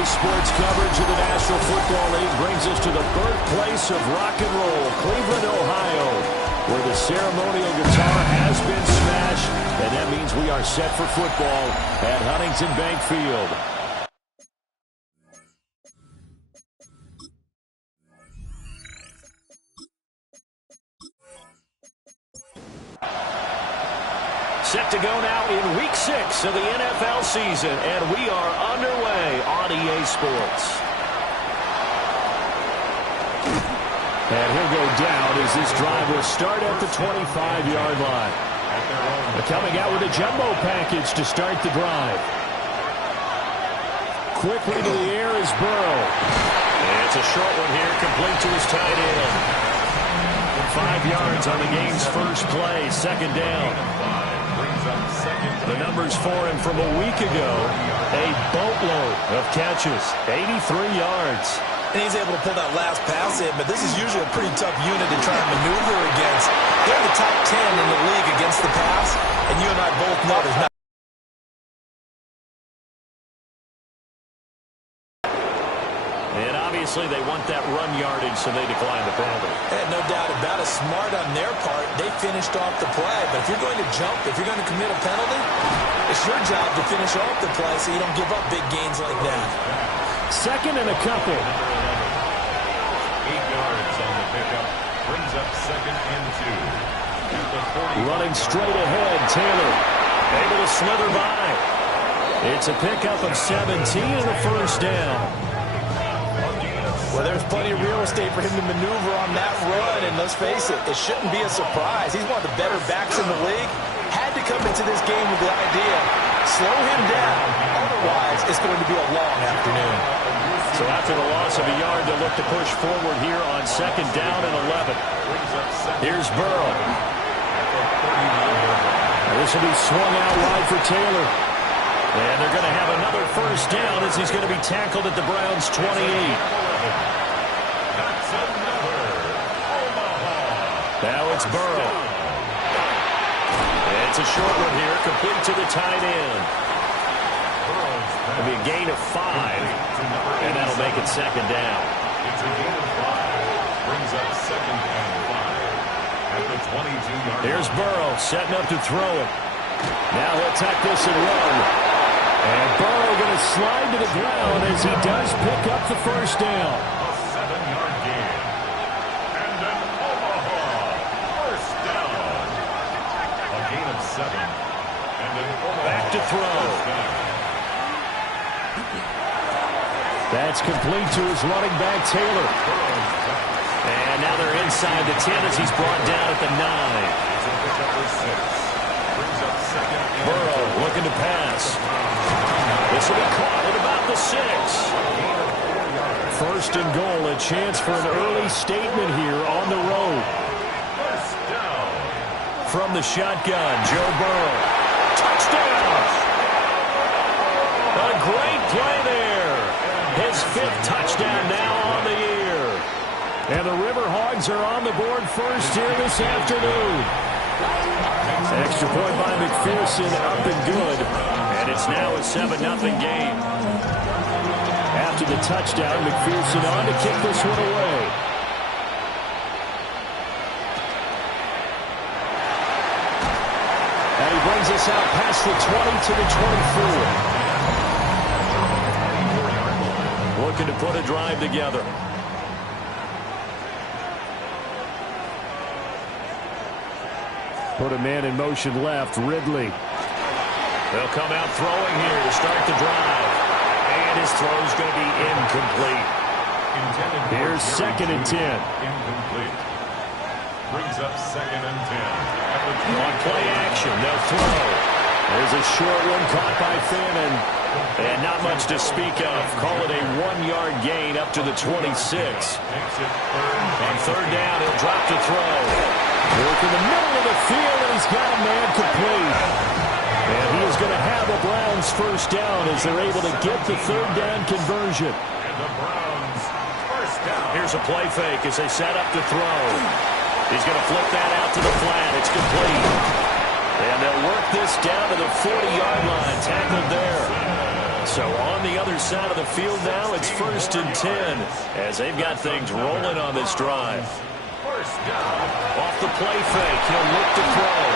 Tonight's sports coverage of the National Football League brings us to the birthplace of rock and roll, Cleveland, Ohio, where the ceremonial guitar has been smashed, and that means we are set for football at Huntington Bank Field. Set to go now in Week 6 of the NFL season, and we are underway on EA Sports. And he'll go down as this drive will start at the 25-yard line. They're coming out with a jumbo package to start the drive. Quickly to the air is Burrow. And it's a short one here, complete to his tight end. 5 yards on the game's first play, second down. The numbers for him from a week ago, a boatload of catches, 83 yards. And he's able to pull that last pass in, but this is usually a pretty tough unit to try and maneuver against. They're the top 10 in the league against the pass, and you and I both know there's not. And obviously they want that run yardage, so they decline the penalty. And no doubt about it, smart on their part. They finished off the play, but if you're going to jump, if you're going to commit a penalty, it's your job to finish off the play so you don't give up big gains like that. Second and a couple. 8 yards on the pickup. Brings up second and 2. Running straight ahead, Taylor. Able to slither by. It's a pickup of 17 and a first down. Well, there's plenty of real estate for him to maneuver on that run, and let's face it, it shouldn't be a surprise. He's one of the better backs in the league. Had to come into this game with the idea, slow him down. Otherwise, it's going to be a long afternoon. So after the loss of a yard, they'll look to push forward here on second down and 11. Here's Burrow. This will be swung out wide for Taylor. And they're going to have another first down as he's going to be tackled at the Browns' 28. Now it's Burrow. It's a short one here, complete to the tight end. It'll be a gain of 5, and that'll make it second down. It's a gain of 5. Brings up second and 5 at the 22-yard line. Here's Burrow setting up to throw it. Now he'll tuck this and run. And Burrow going to slide to the ground as he does pick up the first down. A 7-yard gain. And an Omaha first down. A gain of 7. And an Omaha Back to throw. That's complete to his running back, Taylor. And now they're inside the 10 as he's brought down at the 9. Burrow looking to pass. This will be caught at about the 6. First and goal, a chance for an early statement here on the road. From the shotgun, Joe Burrow. Touchdown! A great play there. His 5th touchdown now on the year. And the River Hogs are on the board first here this afternoon. Extra point by McPherson, up and good. And it's now a 7-0 game. After the touchdown, McPherson on to kick this one away. And he brings us out past the 20 to the 24. Looking to put a drive together. Put a man in motion left, Ridley. They'll come out throwing here to start the drive. And his throw's going to be incomplete. Here's second and 10. Incomplete. Brings up second and 10. On play action, they'll throw. There's a short one caught by Fannin. And not much to speak of. Call it a 1-yard gain up to the 26. On third down, he'll drop to throw. Work in the middle of the field, and he's got a man complete. And he is going to have the Browns first down as they're able to get the third down conversion. And the Browns first down. Here's a play fake as they set up to throw. He's going to flip that out to the flat. It's complete. And they'll work this down to the 40-yard line. Tackled there. So on the other side of the field now, it's 1st and 10 as they've got things rolling on this drive. First down. Off the play fake, he'll look to throw.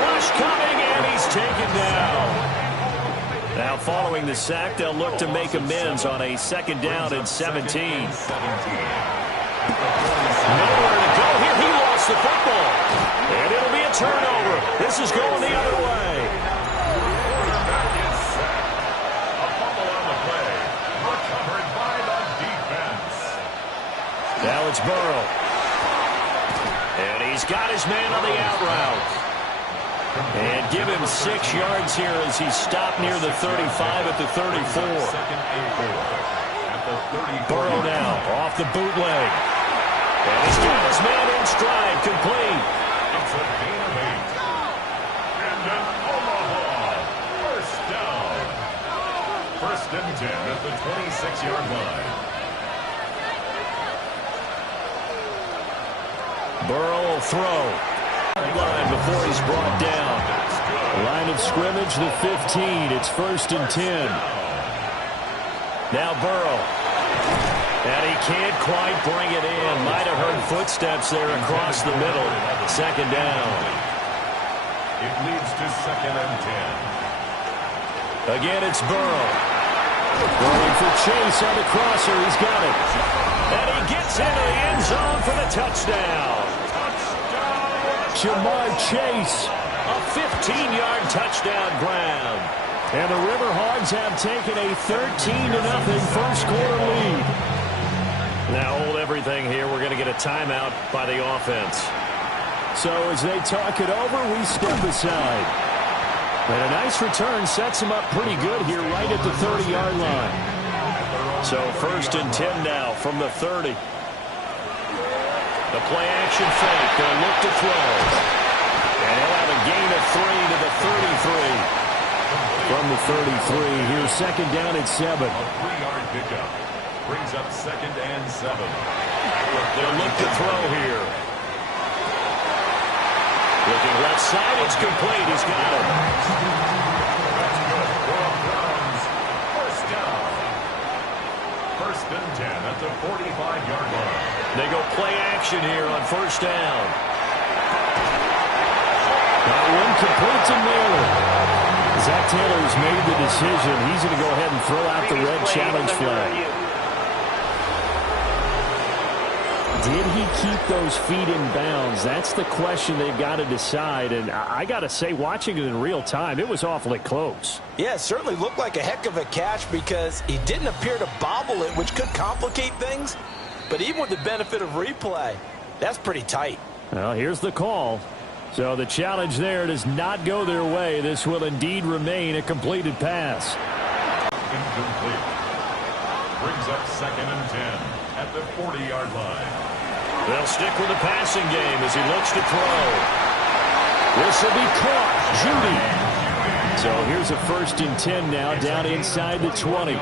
Rush coming, and he's taken down. Now following the sack, they'll look to make amends on a 2nd down and 17. Nowhere to go here. He lost the football. And it'll be a turnover. This is going the other way. Quarterback is set. A fumble on the play. Recovered by the defense. Now it's Burrow. And he's got his man on the out route. And give him 6 yards here as he's stopped near the 35 at the 34. Burrow now off the bootleg. And he's got his man in stride, complete. It's a gain of 8. And an Omaha first down. 1st and 10 at the 26-yard line. Burrow will throw. Line before he's brought down. Line of scrimmage, the 15. It's 1st and 10. Now Burrow. And he can't quite bring it in. Might have heard footsteps there across the middle. 2nd down. It leads to 2nd and 10. Again, it's Burrow. Going for Chase on the crosser. He's got it. And he gets into the end zone for the touchdown. Jamar Chase, a 15-yard touchdown grab. And the River Hogs have taken a 13-0 first quarter lead. Now hold everything here. We're going to get a timeout by the offense. So as they talk it over, we step aside. And a nice return sets them up pretty good here right at the 30-yard line. So 1st and 10 now from the 30. The play-action fake. They'll look to throw. And he'll have a gain of 3 to the 33. From the 33, here's 2nd down at 7. A 3-yard pickup. Brings up 2nd and 7. They'll look to throw here. Looking left side, it's complete. He's got it. That's good for a Browns first down. 1st and 10 at the 45-yard line. They go play action here on 1st down. That one complete to Miller. Zach Taylor's made the decision. He's going to go ahead and throw out the red challenge flag. Did he keep those feet in bounds? That's the question they've got to decide. And I got to say, watching it in real time, it was awfully close. Yeah, it certainly looked like a heck of a catch because he didn't appear to bobble it, which could complicate things. But even with the benefit of replay, that's pretty tight. Well, here's the call. So the challenge there does not go their way. This will indeed remain a completed pass. Incomplete. Brings up 2nd and 10 at the 40-yard line. They'll stick with the passing game as he looks to throw. This will be caught. Judy. So here's a 1st and 10 now down inside the 20.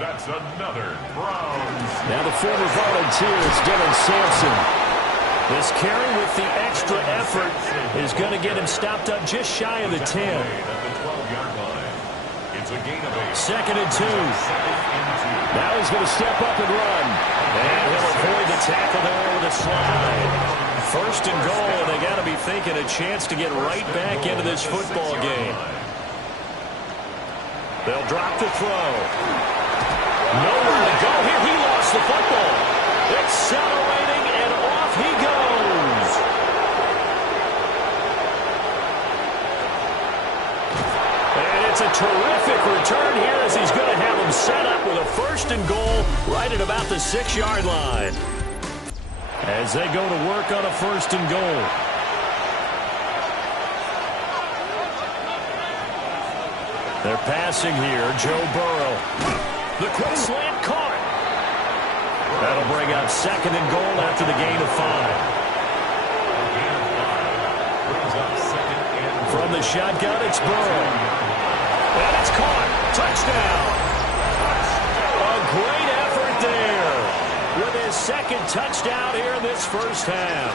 That's another Browns. Now the former volunteer is Dylan Sampson. This carry with the extra effort is going to get him stopped up just shy of the 10. At the 12-yard line. It's a gain of 8. 2nd and 2. Now he's going to step up and run. And he'll avoid the tackle there with a slide. 1st and goal, and they got to be thinking a chance to get right back into this football game. They'll drop the throw. Nowhere to go here. He lost the football. Accelerating, and off he goes. And it's a terrific return here as he's going to have him set up with a 1st and goal right at about the 6-yard line. As they go to work on a 1st and goal. They're passing here. Joe Burrow. The quick slant caught. That'll bring up 2nd and goal after the gain of 5. From the shotgun, it's Burrow. And it's caught. Touchdown. A great effort there with his 2nd touchdown here in this 1st half.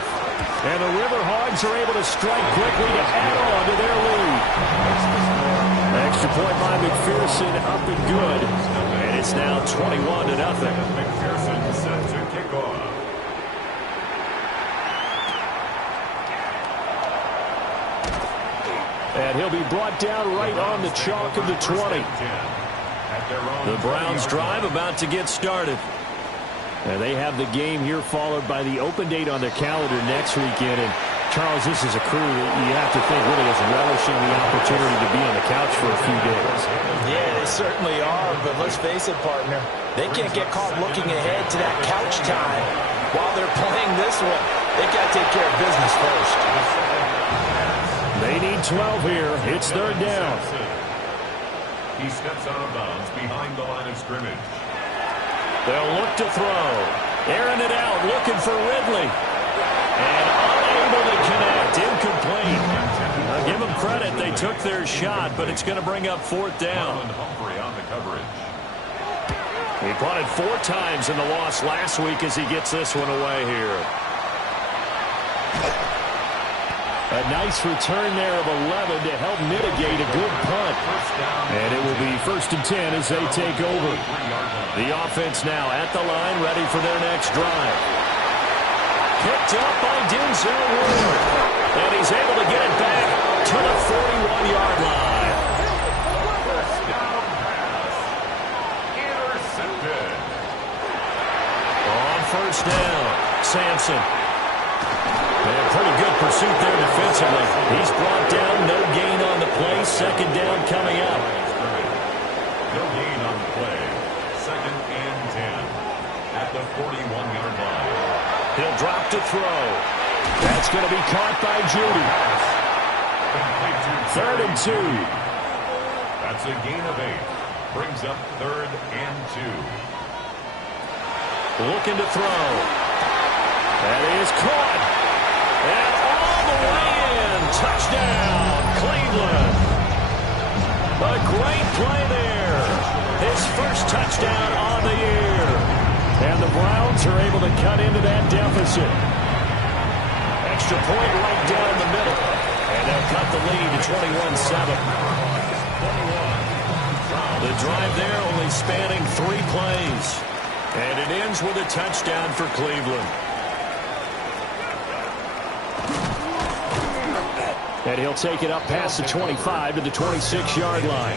And the River Hogs are able to strike quickly to add on to their lead. Extra point by McPherson, up and good. And it's now 21-0. McPherson set to kick off. And he'll be brought down right on the chalk of the 20. The Browns drive about to get started. And they have the game here followed by the open date on their calendar next weekend. And Charles, this is a crew that you have to think really is relishing the opportunity to be on the couch for a few days. Yeah, they certainly are. But let's face it, partner, they can't get caught looking ahead to that couch time while they're playing this one. They got to take care of business first. They need 12 here. It's third down. He steps out of bounds behind the line of scrimmage. They'll look to throw. Airing it out, looking for Ridley. And unable to connect. Incomplete. I'll give them credit. They took their shot, but it's going to bring up fourth down. Humphrey on the coverage. He punted 4 times in the loss last week as he gets this one away here. A nice return there of 11 to help mitigate a good punt. And it will be 1st and 10 as they take over. The offense now at the line, ready for their next drive. Picked up by Denzel Ward. And he's able to get it back to the 41-yard line. First down pass. Intercepted. On first down, Sampson. And pretty good pursuit there defensively. He's brought down, no gain on the play. Second down coming up. No gain on the play. 2nd and 10 at the 41-yard line. He'll drop to throw. That's going to be caught by Judy. Complete to 3rd and 2. That's a gain of 8. Brings up 3rd and 2. Looking to throw. That is caught. And all the way in. Touchdown, Cleveland. A great play there. His first touchdown on the year. And the Browns are able to cut into that deficit. Extra point right down the middle. And they'll cut the lead to 21-7. The drive there only spanning 3 plays. And it ends with a touchdown for Cleveland. And he'll take it up past the 25 to the 26-yard line.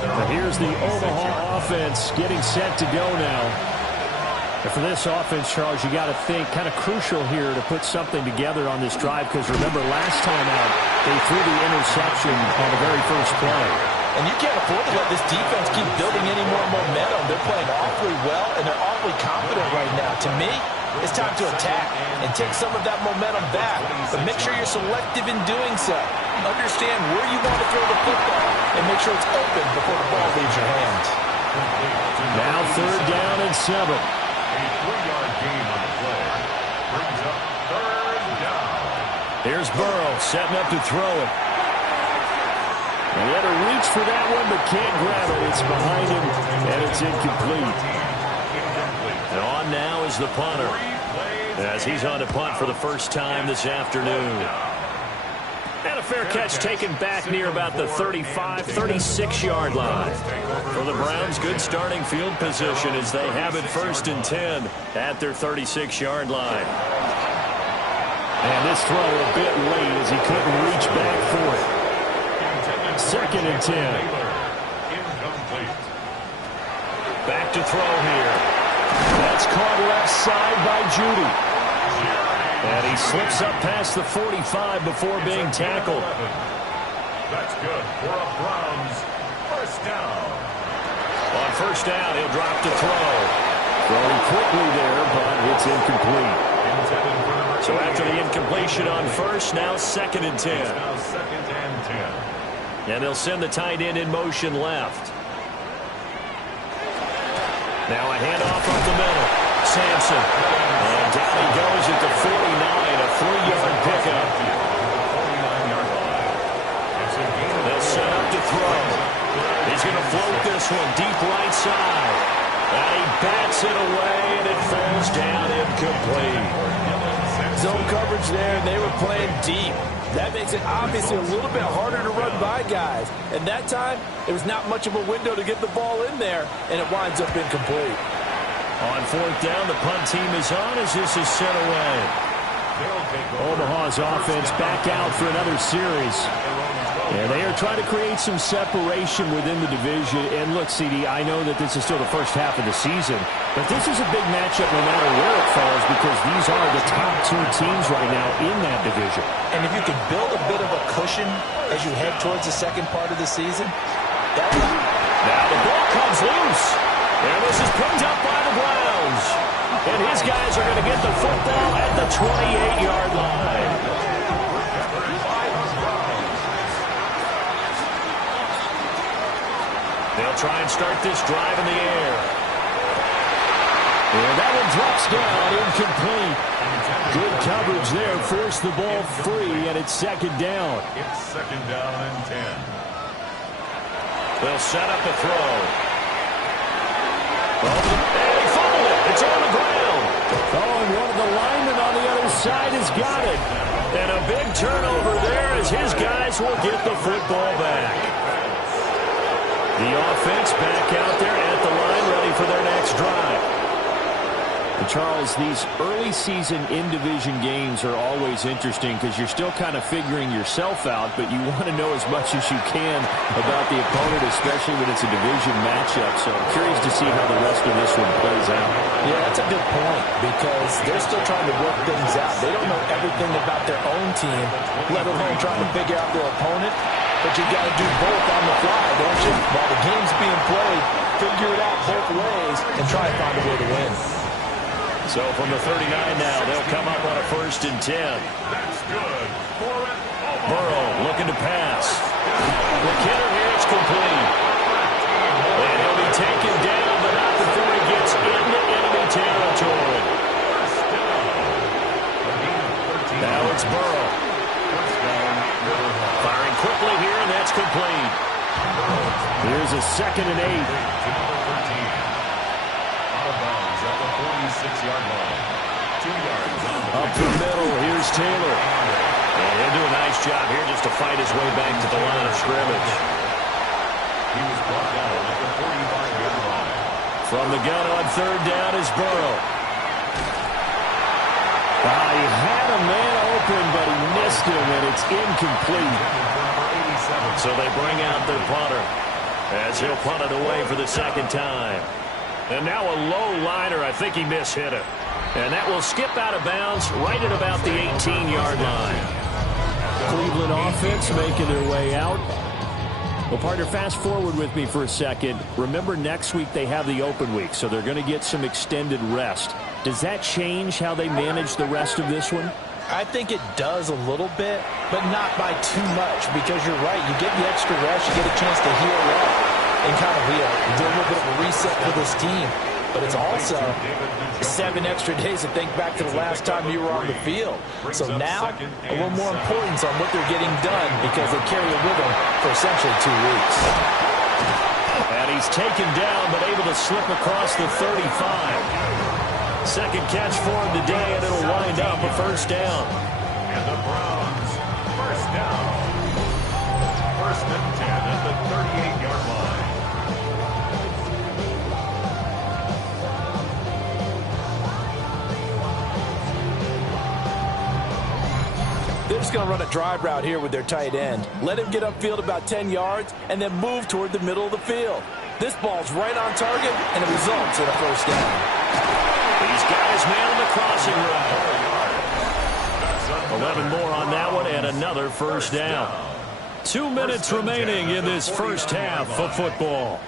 Now here's the Omaha offense getting set to go now. And for this offense, Charles, you got to think kind of crucial here to put something together on this drive, because remember last time out they threw the interception on the very first play. And you can't afford to let this defense keep building any more momentum. They're playing awfully well, and they're awfully confident right now. To me, it's time to attack and take some of that momentum back. But make sure you're selective in doing so. Understand where you want to throw the football and make sure it's open before the ball leaves your hands. Now 3rd down and 7. A 3-yard gain on the play. Brings up 3rd down. Here's Burrow setting up to throw it. And he had to reach for that one, but can't grab it. It's behind him, and it's incomplete. And on now is the punter, as he's on to punt for the first time this afternoon. And a fair catch taken back near about the 35, 36-yard line. For the Browns, good starting field position as they have it 1st and 10 at their 36-yard line. And this throw a bit late as he couldn't reach back for it. 2nd and 10. Back to throw here. That's caught left side by Judy. And he slips up past the 45 before being tackled. That's good for a Browns first down. On first down, he'll drop to throw. Throwing quickly there, but it's incomplete. So after the incompletion on first, now 2nd and 10. Now 2nd and 10. And they'll send the tight end in motion left. Now a handoff up the middle. Sampson. And down he goes at the 49, a 3-yard pickup. They'll set up to throw. He's going to float this one deep right side. And he bats it away, and it falls down incomplete. Zone coverage there, and they were playing deep. That makes it obviously a little bit harder to run by guys. And that time, there was not much of a window to get the ball in there, and it winds up incomplete. On fourth down, the punt team is on as this is sent away. Omaha's offense back out for another series. Yeah, they are trying to create some separation within the division. And look, CD, I know that this is still the first half of the season, but this is a big matchup no matter where it falls because these are the top two teams right now in that division. And if you can build a bit of a cushion as you head towards the second part of the season, now the ball comes loose. And this is picked up by the Browns. And his guys are going to get the football at the 28-yard line. They'll try and start this drive in the air. And that one drops down, incomplete. Good coverage there, forced the ball free, and it's second down. It's second down and 10. They'll set up the throw. And he fumbled it. It's on the ground. Oh, and one of the linemen on the other side has got it. And a big turnover there as his guys will get the football back. The offense back out there at the line, ready for their next drive. Charles, these early season in-division games are always interesting because you're still kind of figuring yourself out, but you want to know as much as you can about the opponent, especially when it's a division matchup. So I'm curious to see how the rest of this one plays out. Yeah, that's a good point because they're still trying to work things out. They don't know everything about their own team, let alone trying to figure out their opponent. But you got to do both on the fly, don't you? While the game's being played, figure it out both ways and try to find a way to win. So from the 39 now, they'll come up on a 1st and 10. That's good. Burrow looking to pass. McKinnon here, it's complete. And he'll be taken down, but not before he gets into enemy territory. Now it's Burrow. Firing quickly here, and that's complete. Here's a 2nd and 8. 46-yard line. 2 yards. Up the middle, here's Taylor. And he'll do a nice job here just to fight his way back to the line of scrimmage. He was brought down at the 45-yard line. From the gun on 3rd down is Burrow. He had a man open, but he missed him, and it's incomplete. So they bring out their punter as he'll punt it away for the 2nd time. And now a low liner. I think he mishit it. And that will skip out of bounds right at about the 18-yard line. Cleveland offense making their way out. Well, partner, fast forward with me for a second. Remember, next week they have the open week, so they're going to get some extended rest. Does that change how they manage the rest of this one? I think it does a little bit, but not by too much because you're right. You get the extra rest. You get a chance to heal up. And kind of do a little bit of a reset for this team. But it's also 7 extra days to think back to the last time you were on the field. So now, a little more importance on what they're getting done because they carry it with them for essentially 2 weeks. And he's taken down but able to slip across the 35. 2nd catch for him today, and it'll wind up a 1st down. And the Browns, 1st down. 1st and 10 at the 38-yard line. They're just going to run a drive route here with their tight end. Let him get upfield about 10 yards and then move toward the middle of the field. This ball's right on target, and it results in a 1st down. He's got his man on the crossing route. 11 more on that one, and another 1st down. 2 minutes remaining in this 1st half of football.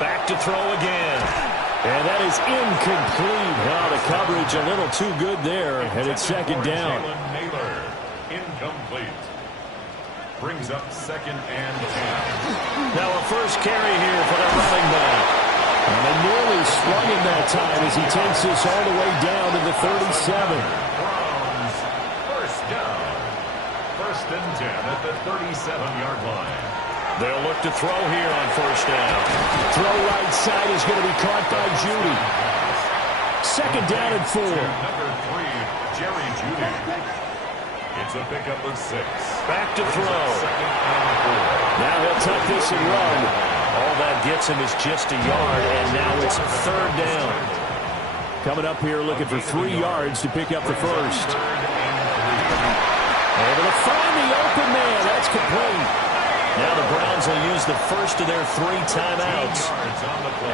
Back to throw again. And that is incomplete. Wow, the coverage a little too good there, and it's 2nd down. Incomplete. Brings up 2nd and 10. Now a 1st carry here for the running back. And they nearly sprung him that time as he takes this all the way down to the 37. Browns, 1st down. 1st and 10 at the 37-yard line. They'll look to throw here on first down. Throw right side is going to be caught by Judy. Second down and 4. Number 3, Jerry Judy. It's a pickup of 6. Back to throw. Second and 4. Now he'll tuck this and run. All that gets him is just a yard, and now it's third down. Coming up here looking for 3 yards to pick up the first. Able to find the open man. That's complete. Now the Browns will use the first of their 3 timeouts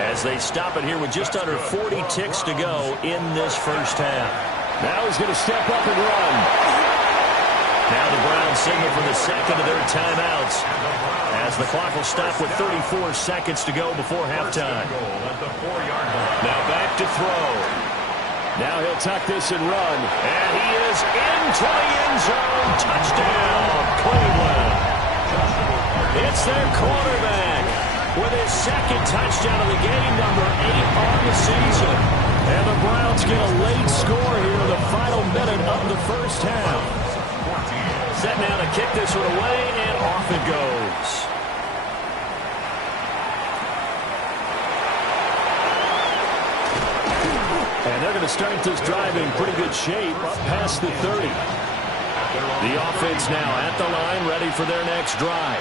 as they stop it here with just under 40 ticks to go in this first half. Now he's going to step up and run. Now the Browns signal for the second of their timeouts as the clock will stop with 34 seconds to go before halftime. Now back to throw. Now he'll tuck this and run. And he is into the end zone. Touchdown, Cleveland. It's their quarterback with his second touchdown of the game, number 8 on the season. And the Browns get a late score here in the final minute of the first half. Set now to kick this one away, and off it goes. And they're going to start this drive in pretty good shape up past the 30. The offense now at the line, ready for their next drive.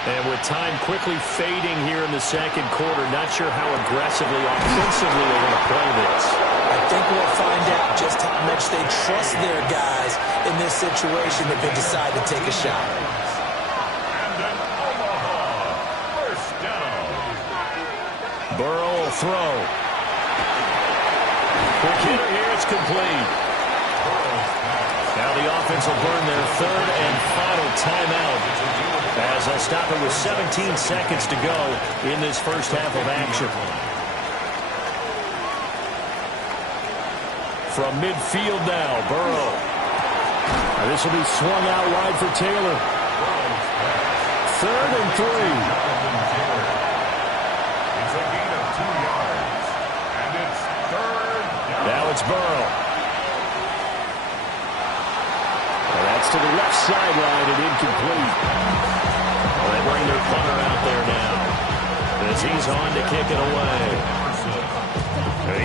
And with time quickly fading here in the second quarter, not sure how aggressively, offensively they're going to play this. I think we'll find out just how much they trust their guys in this situation if they decide to take a shot. And an Omaha first down. Burrow will throw. Quick hitter here, it's complete. Now the offense will burn their third and final timeout as they'll stop it with 17 seconds to go in this first half of action. From midfield now, Burrow. This will be swung out wide for Taylor. Third and 3. It's a gain of 2 yards. And it's third down. Now it's Burrow. And that's to the left sideline and incomplete. Well, they bring their punter out there now as he's on to kick it away.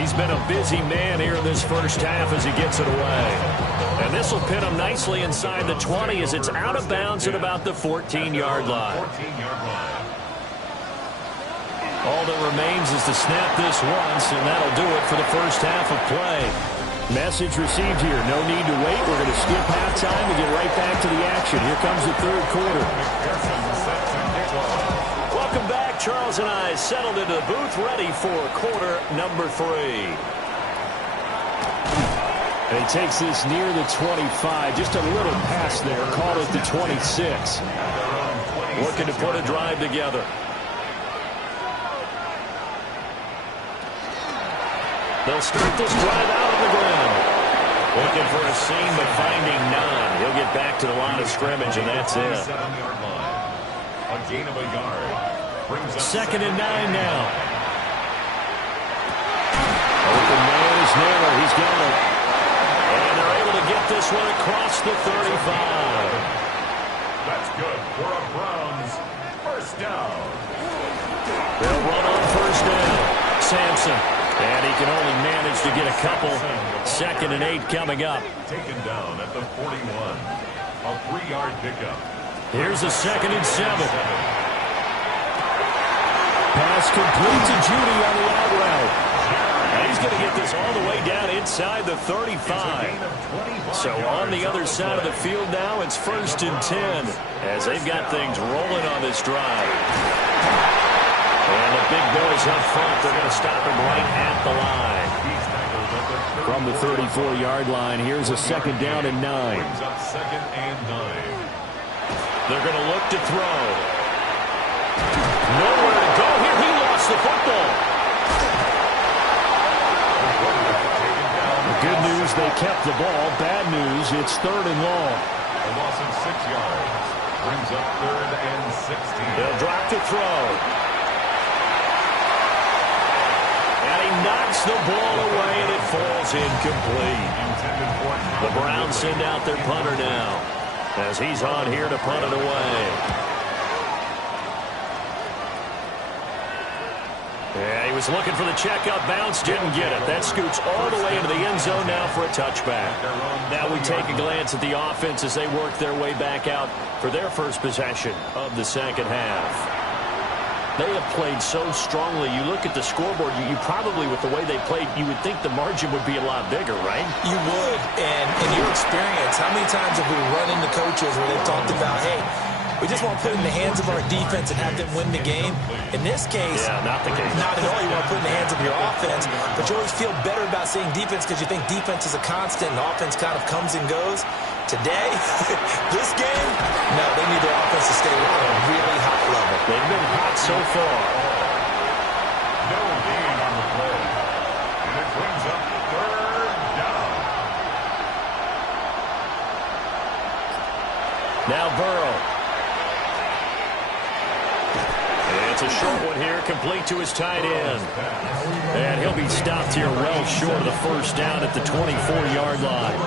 He's been a busy man here in this first half as he gets it away. And this will pin him nicely inside the 20 as it's out of bounds at about the 14-yard line. All that remains is to snap this once, and that'll do it for the first half of play. Message received here. No need to wait. We're going to skip halftime and get right back to the action. Here comes the third quarter. Welcome back. Charles and I settled into the booth ready for quarter number 3. And he takes this near the 25. Just a little pass there. Call it the 26. Looking to put a drive together. They'll start this drive out on the ground. Looking for a seam, but finding none. He'll get back to the line of scrimmage, and that's it. A gain of a yard. Second and 9 now. Open man is Naylor. He's got it. And they're able to get this one across the 35. That's good for a Browns first down. They'll run on first down. Sampson. And he can only manage to get a couple. Second and 8 coming up. Taken down at the 41. A 3-yard pickup. Here's a second and 7. Pass complete to Judy on the out route. And he's going to get this all the way down inside the 35. So on the other side of the field now, it's first and 10 as they've got things rolling on this drive. And the big boys up front, they're going to stop him right at the line. From the 34-yard line, here's a second down and 9. Second and 9. They're going to look to throw. Nowhere to go here. He lost the football. The good news, they kept the ball. Bad news, it's third and long. A loss of 6 yards. Brings up third and 16. They'll drop to throw. And he knocks the ball away, and it falls incomplete. The Browns send out their punter now as he's on here to punt it away. Yeah, he was looking for the checkup bounce, didn't get it. That scoots all the way into the end zone now for a touchback. Now we take a glance at the offense as they work their way back out for their first possession of the second half. They have played so strongly. You look at the scoreboard, you probably, with the way they played, you would think the margin would be a lot bigger, right? You would, and in your experience, how many times have we run into coaches where they've talked about, hey, we just want to put it in the hands of our defense and have them win the game? In this case, not the case. Not at all. You want to put it in the hands of your offense, but you always feel better about saying defense because you think defense is a constant and offense kind of comes and goes. Today, this game, no, they need their offense to stay on a really high level. They've been hot so far. No gain on the play. And it brings up third down. Now Burrow. It's a short one here, complete to his tight end. And he'll be stopped here well short of the first down at the 24-yard line.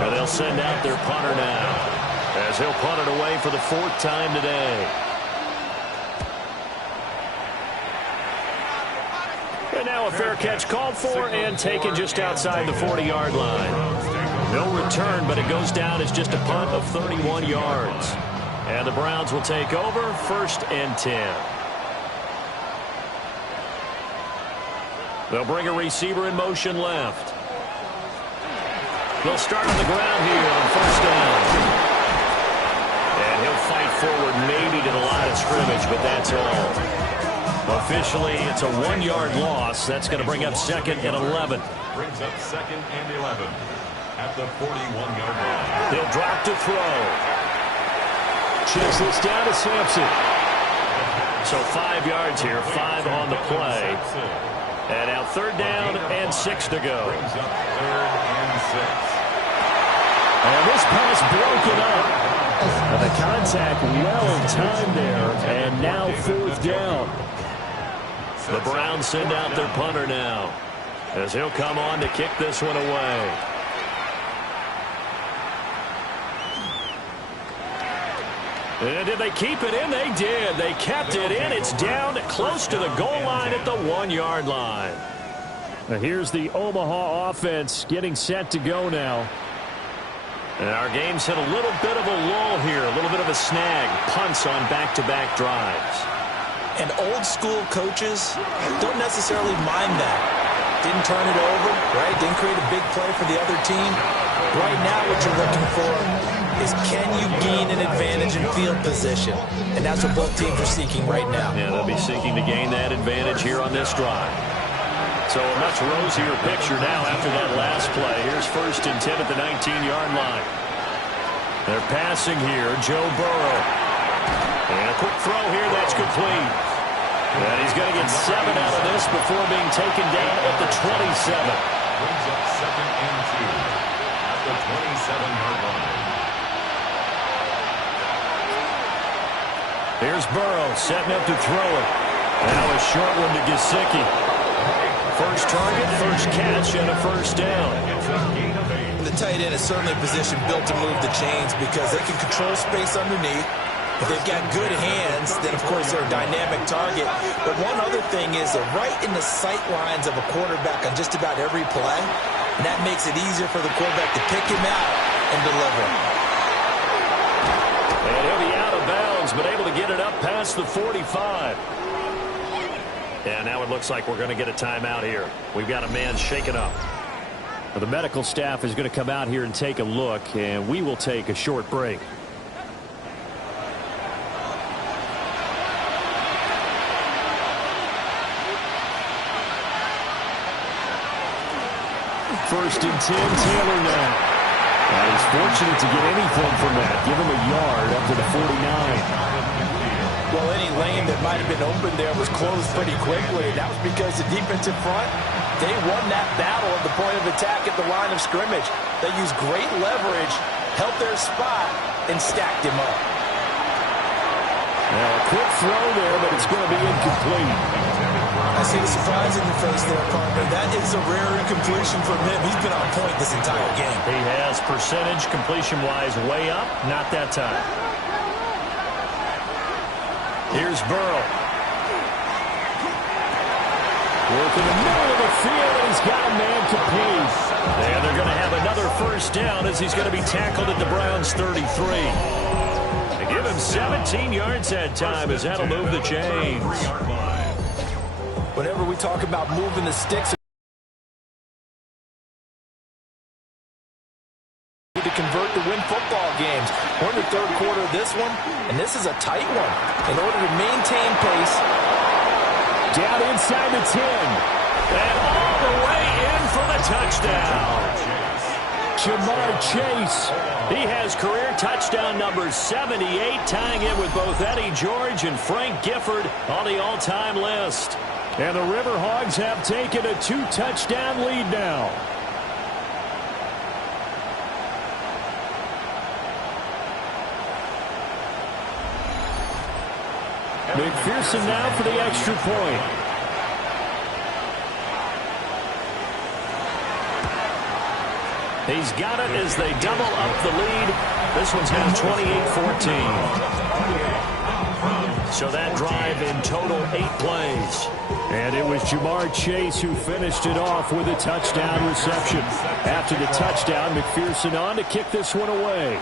And they'll send out their punter now, as he'll punt it away for the fourth time today. And now a fair catch called for and taken just outside the 40-yard line. No return, but it goes down as just a punt of 31 yards. And the Browns will take over, 1st and 10. They'll bring a receiver in motion left. They'll start on the ground here on 1st down. And he'll fight forward maybe to the line of scrimmage, but that's all. Officially, it's a 1-yard loss. That's going to bring up 2nd and 11. Brings up 2nd and 11 at the 41-yard line. They'll drop to throw. Checks this down to Sampson. So 5 yards here, 5 on the play. And now 3rd down and 6 to go. Brings up 3rd and 6. And this pass broken up. And the contact well timed there. And now 4th down. The Browns send out their punter now, as he'll come on to kick this one away. And did they keep it in? They did. They kept it in. It's down close to the goal line at the 1-yard line. Now here's the Omaha offense getting set to go now. And our game's hit a little bit of a lull here, a little bit of a snag. Punts on back-to-back drives. And old-school coaches don't necessarily mind that. Didn't turn it over, right? Didn't create a big play for the other team. Right now what you're looking for is, can you gain an advantage in field position? And that's what both teams are seeking right now. Yeah, they'll be seeking to gain that advantage here on this drive. So a much rosier picture now after that last play. Here's 1st and 10 at the 19-yard line. They're passing here, Joe Burrow. And a quick throw here, that's complete. And he's going to get 7 out of this before being taken down at the 27. Brings up 2nd and 2 at the 27-yard line. Here's Burrow setting up to throw it. Now a short one to Gesicki. First target, first catch, and a 1st down. The tight end is certainly a position built to move the chains because they can control space underneath. If they've got good hands, then of course they're a dynamic target. But one other thing is they're right in the sight lines of a quarterback on just about every play. And that makes it easier for the quarterback to pick him out and deliver. And he'll be out of bounds, but able to get it up past the 45. And now it looks like we're going to get a timeout here. We've got a man shaken up. Well, the medical staff is going to come out here and take a look, and we will take a short break. First and 10, Taylor now. And he's fortunate to get anything from that. Give him a yard up to the 49. Well, any lane that might have been open there was closed pretty quickly. That was because the defensive front, they won that battle at the point of attack at the line of scrimmage. They used great leverage, held their spot, and stacked him up. Now a quick throw there, but it's going to be incomplete. I see the surprise in your face there, partner. That is a rare incompletion from him. He's been on point this entire game. He has percentage completion-wise way up. Not that time. Here's Burrow. Working the middle of the field, and he's got a man complete. And they're going to have another first down as he's going to be tackled at the Browns' 33. They give him 17 yards that time as that'll move the chains. Whenever we talk about moving the sticks to convert to win football games. We're in the third quarter of this one, and this is a tight one. In order to maintain pace. Down inside the 10. And all the way in for the touchdown. Jamar Chase. He has career touchdown number 78, tying it with both Eddie George and Frank Gifford on the all-time list. And the River Hogs have taken a 2-touchdown lead now. McPherson now for the extra point. He's got it as they double up the lead. This one's now 28-14. So that drive in total 8 plays. And it was Jamar Chase who finished it off with a touchdown reception. After the touchdown, McPherson on to kick this one away.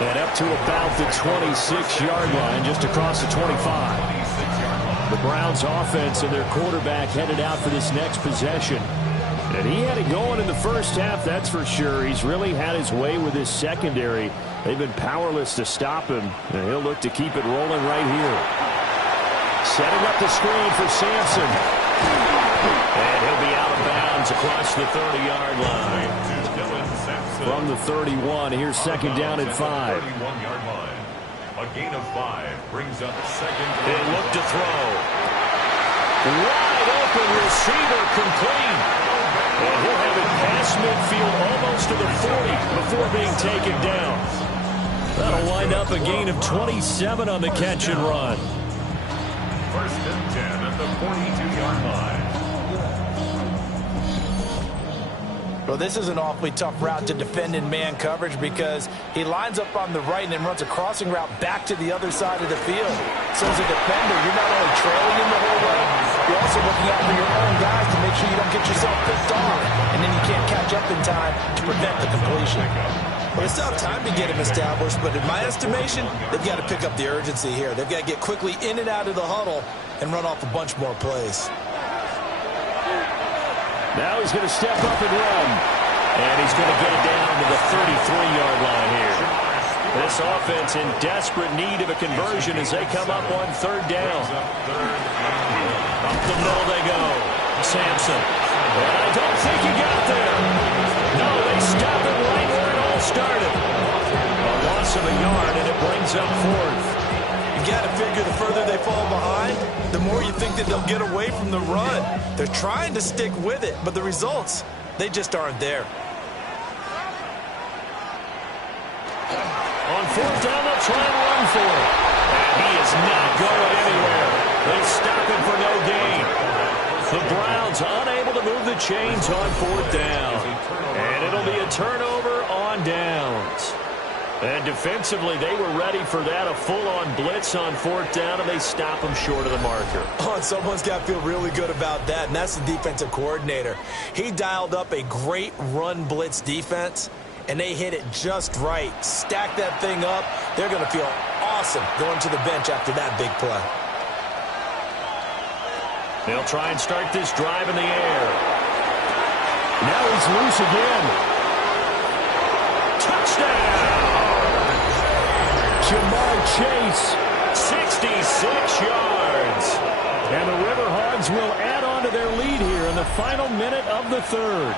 And up to about the 26-yard line, just across the 25. The Browns offense and their quarterback headed out for this next possession. And he had it going in the first half, that's for sure. He's really had his way with his secondary. They've been powerless to stop him. And he'll look to keep it rolling right here. Setting up the screen for Sampson. And he'll be out of bounds across the 30-yard line. From the 31, here's second down and 5. 31-yard line. A gain of 5 brings up second. They look to throw. Wide open receiver complete. And he'll have it past midfield almost to the 40 before being taken down. That'll wind up a gain of 27 on the catch and run. First and 10 at the 42-yard line. Well, this is an awfully tough route to defend in man coverage because he lines up on the right and then runs a crossing route back to the other side of the field. So as a defender, you're not only trailing him the whole way, you're also looking out for your own guys to make sure you don't get yourself picked off, and then you can't catch up in time to prevent the completion. Well, they still have time to get him established, but in my estimation, they've got to pick up the urgency here. They've got to get quickly in and out of the huddle and run off a bunch more plays. Now he's going to step up and run. And he's going to get it down to the 33-yard line here. This offense in desperate need of a conversion as they come up on third down. Up the middle they go. Sampson. And I don't think he got there. No, they stop it right where it all started. A loss of a yard, and it brings up fourth. You got to figure the further they fall behind, the more you think that they'll get away from the run. They're trying to stick with it, but the results, they just aren't there. On fourth down, they'll try and run for it. And he is not going anywhere. They stop him for no gain. The Browns unable to move the chains on fourth down. And it'll be a turnover on downs. And defensively, they were ready for that, a full-on blitz on fourth down, and they stop him short of the marker. Oh, and someone's got to feel really good about that, and that's the defensive coordinator. He dialed up a great run blitz defense, and they hit it just right. Stack that thing up. They're going to feel awesome going to the bench after that big play. They'll try and start this drive in the air. Now he's loose again. Touchdown! Jamar Chase, 66 yards. And the River Hogs will add on to their lead here in the final minute of the third.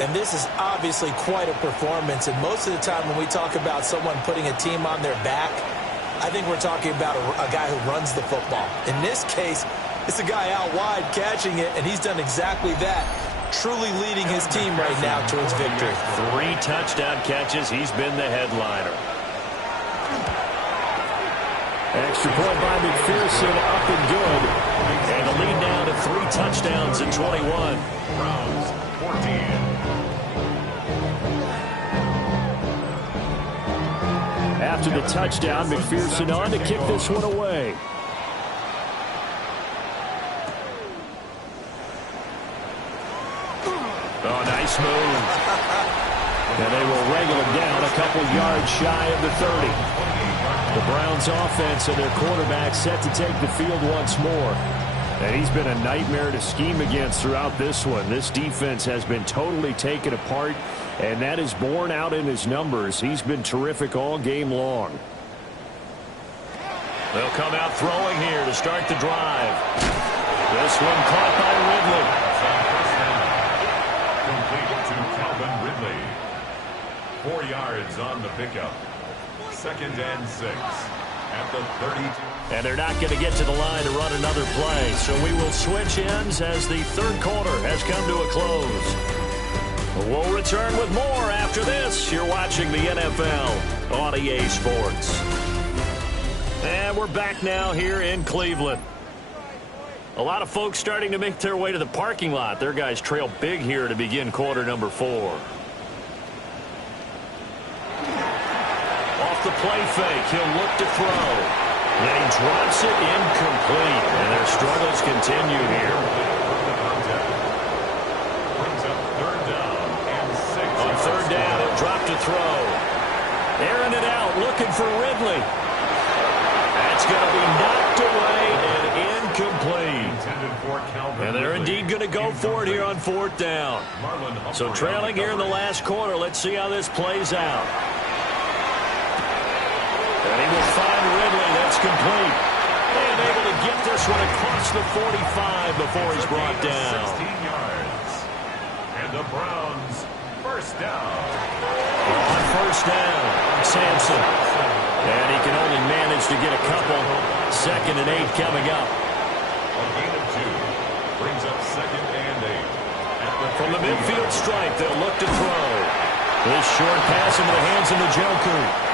And this is obviously quite a performance. And most of the time when we talk about someone putting a team on their back, I think we're talking about a guy who runs the football. In this case, it's a guy out wide catching it, and he's done exactly that. Truly leading his team right now towards victory. 3 touchdown catches. He's been the headliner. Extra point by McPherson, up and good. And the lead now to 3 touchdowns and 21. Browns 14. After the touchdown, McPherson on to kick this one away. Oh, nice move. And they will wrangle him down a couple yards shy of the 30. The Browns offense and their quarterback set to take the field once more. And he's been a nightmare to scheme against throughout this one. This defense has been totally taken apart, and that is borne out in his numbers. He's been terrific all game long. They'll come out throwing here to start the drive. This one caught by Ridley. Complete to Calvin Ridley. 4 yards on the pickup. 2nd and 6 at the 32. And they're not going to get to the line to run another play. So we will switch ends as the third quarter has come to a close. We'll return with more after this. You're watching the NFL on EA Sports. And we're back now here in Cleveland. A lot of folks starting to make their way to the parking lot. Their guys trail big here to begin quarter number 4. The play fake. He'll look to throw. And he drops it incomplete. And their struggles continue here. Brings up 3rd down and 6. On 3rd down, he'll drop to throw. Airing it out, looking for Ridley. That's going to be knocked away and incomplete. And they're indeed going to go for it here on 4th down. So trailing here in the last quarter. Let's see how this plays out. And he will find Ridley. That's complete. And able to get this one across the 45 before he's brought down. 16 yards. And the Browns, 1st down. On 1st down, Sampson. And he can only manage to get a couple. 2nd and 8 coming up. A gain of 2. Brings up 2nd and 8. From the midfield stripe, they'll look to throw. This short pass into the hands of Njoku.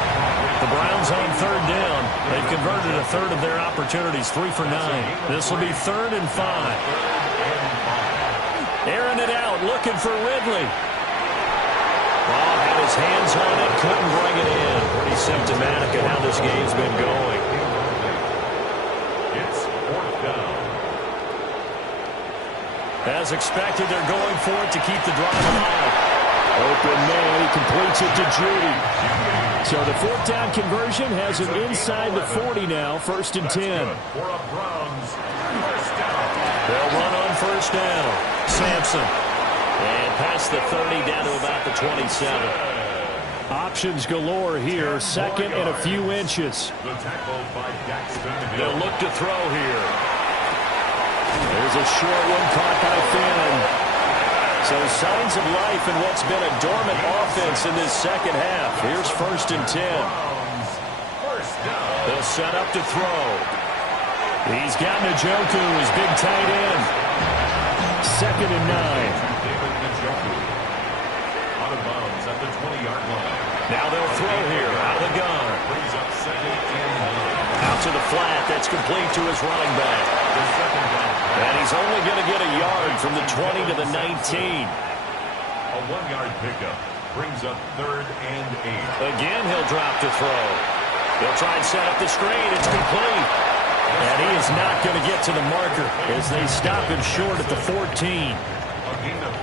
The Browns on 3rd down. They've converted a third of their opportunities, 3 for 9. This will be 3rd and 5. Airing it out, looking for Ridley. Oh, had his hands on it, couldn't bring it in. Pretty symptomatic of how this game's been going. It's 4th down. As expected, they're going for it to keep the drive alive. Open man, he completes it to Judy. So the 4th down conversion has him inside the 40 now, 1st and 10. For a Browns 1st down. They'll run on 1st down. Sampson. And past the 30 down to about the 27. Options galore here, 2nd and a few inches. The tackle by Daxton. They'll look to throw here. There's a short one caught by Finn. So signs of life in what's been a dormant offense in this 2nd half. Here's 1st and 10. They'll set up to throw. He's got Njoku, his big tight end. 2nd and 9. David Njoku. Out of bounds at the 20-yard line. Now they'll throw here out of the gun. Brings up 2nd and 9. Out to the flat. That's complete to his running back. The 2nd down. And he's only going to get a yard from the 20 to the 19. A 1-yard pickup brings up 3rd and 8. Again, he'll drop to throw. He'll try and set up the screen. It's complete. And he is not going to get to the marker as they stop him short at the 14.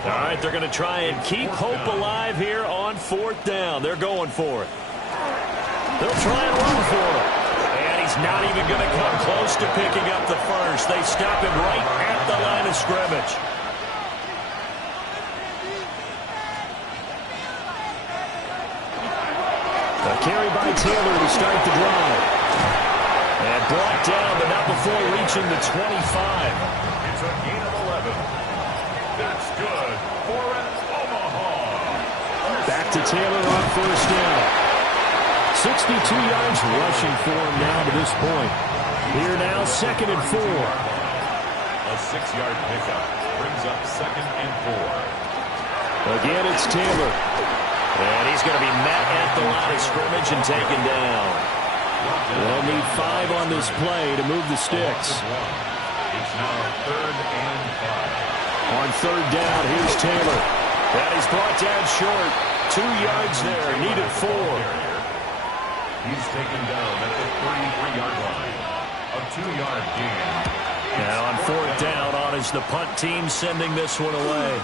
All right, they're going to try and keep hope alive here on 4th down. They're going for it. They'll try and run for it. And he's not even going to come close to picking up the first. They stop him right at the line of scrimmage. A carry by Taylor to start the drive. And brought down, but not before reaching the 25. It's a gain of 11. That's good for an Omaha. Back to Taylor on 1st down. 62 yards rushing for him now to this point. Here now, 2nd and 4. A 6-yard pickup brings up 2nd and 4. Again, it's Taylor. And he's going to be met at the line of scrimmage and taken down. They'll need 5 on this play to move the sticks. It's now 3rd and 5. On 3rd down, here's Taylor. And he's brought down short. 2 yards there, needed 4. He's taken down at the 33-yard line. A 2-yard gain. And on fourth down, on is the punt team sending this one away.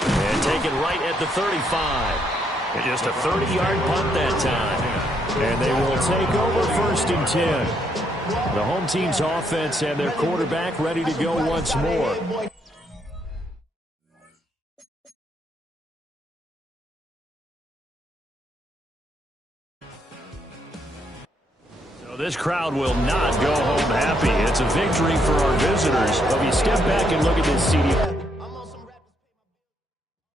And taken right at the 35. And just a 30-yard punt that time. And they will take over first and 10. The home team's offense and their quarterback ready to go once more. So this crowd will not go home happy. It's a victory for our visitors. But if you step back and look at this CD.